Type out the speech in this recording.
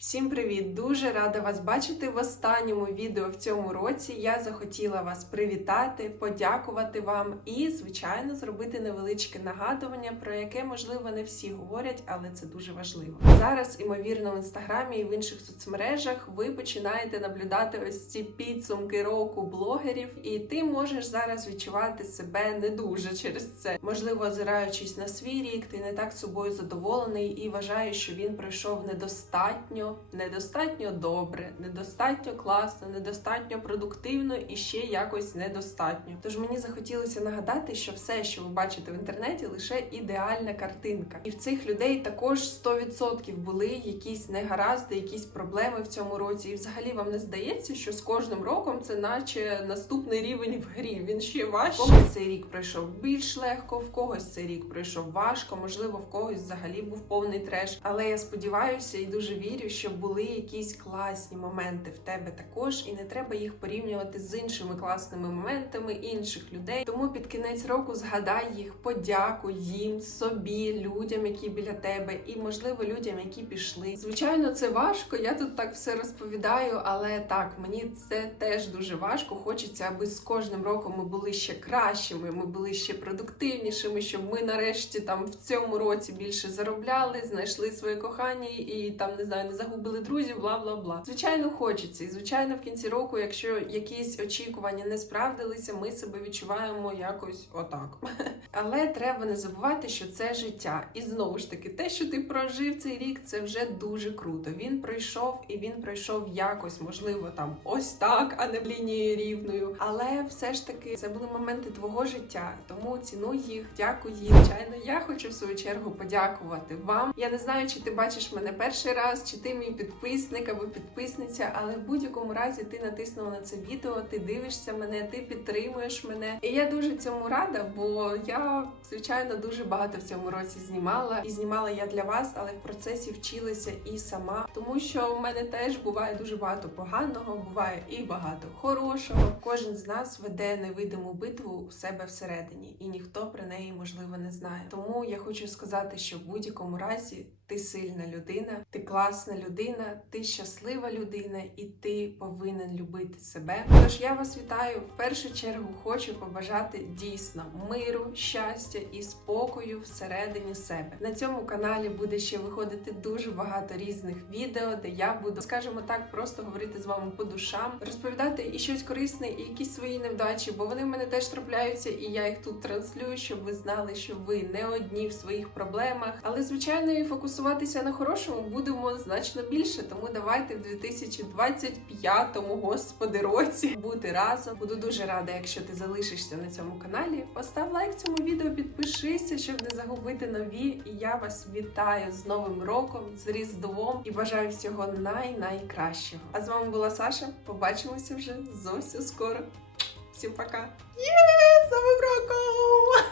Всім привіт! Дуже рада вас бачити в останньому відео в цьому році. Я захотіла вас привітати, подякувати вам і, звичайно, зробити невеличке нагадування, про яке можливо не всі говорять, але це дуже важливо. Зараз, імовірно, в інстаграмі і в інших соцмережах ви починаєте наблюдати ось ці підсумки року блогерів, і ти можеш зараз відчувати себе не дуже через це. Можливо, озираючись на свій рік, ти не так собою задоволений і вважаєш, що він пройшов недостатньо недостатньо добре, недостатньо класно, недостатньо продуктивно і ще якось недостатньо. Тож мені захотілося нагадати, що все, що ви бачите в інтернеті, лише ідеальна картинка. І в цих людей також 100% були якісь негаразди, якісь проблеми в цьому році. І взагалі вам не здається, що з кожним роком це наче наступний рівень в грі. Він ще важче. В цей рік пройшов більш легко, в когось цей рік пройшов важко, можливо, в когось взагалі був повний треш. Але я сподіваюся і дуже вірю, що були якісь класні моменти в тебе також, і не треба їх порівнювати з іншими класними моментами інших людей. Тому під кінець року згадай їх, подякуй їм, собі, людям, які біля тебе, і можливо людям, які пішли. Звичайно, це важко. Я тут так все розповідаю, але так мені це теж дуже важко. Хочеться, аби з кожним роком ми були ще кращими, ми були ще продуктивнішими, щоб ми нарешті там в цьому році більше заробляли, знайшли своє кохання і там не знаю, не загубили друзів, бла бла бла. Звичайно, хочеться, і звичайно, в кінці року, якщо якісь очікування не справдилися, ми себе відчуваємо якось отак. Але треба не забувати, що це життя. І знову ж таки, те, що ти прожив цей рік, це вже дуже круто. Він пройшов і він пройшов якось, можливо, там ось так, а не в лінії рівною. Але все ж таки це були моменти твого життя, тому цінуй їх, дякуй їм. Звичайно, я хочу в свою чергу подякувати вам. Я не знаю, чи ти бачиш мене перший раз, чи ти мій підписник або підписниця, але в будь-якому разі ти натиснула на це відео, ти дивишся мене, ти підтримуєш мене. І я дуже цьому рада, бо я звичайно дуже багато в цьому році знімала, і знімала я для вас, але в процесі вчилася і сама, тому що в мене теж буває дуже багато поганого, буває і багато хорошого. Кожен з нас веде невидиму битву у себе всередині, і ніхто про неї можливо не знає. Тому я хочу сказати, що в будь-якому разі ти сильна людина, ти класна людина, ти щаслива людина, і ти повинен любити себе. Тож я вас вітаю. В першу чергу хочу побажати дійсно миру, щастя і спокою всередині себе. На цьому каналі буде ще виходити дуже багато різних відео, де я буду, скажімо так, просто говорити з вами по душам, розповідати і щось корисне, і якісь свої невдачі, бо вони в мене теж трапляються, і я їх тут транслюю, щоб ви знали, що ви не одні в своїх проблемах. Але звичайно, і фокусуватися на хорошому будемо значно більше. Тому давайте в 2025-му, господи, році бути разом. Буду дуже рада, якщо ти залишишся на цьому каналі. Постав лайк цьому відео, підпишися, щоб не загубити нові. І я вас вітаю з Новим роком, з Різдвом і бажаю всього най-найкращого. А з вами була Саша. Побачимося вже зовсім скоро. Всім пока! Є! З Новим роком!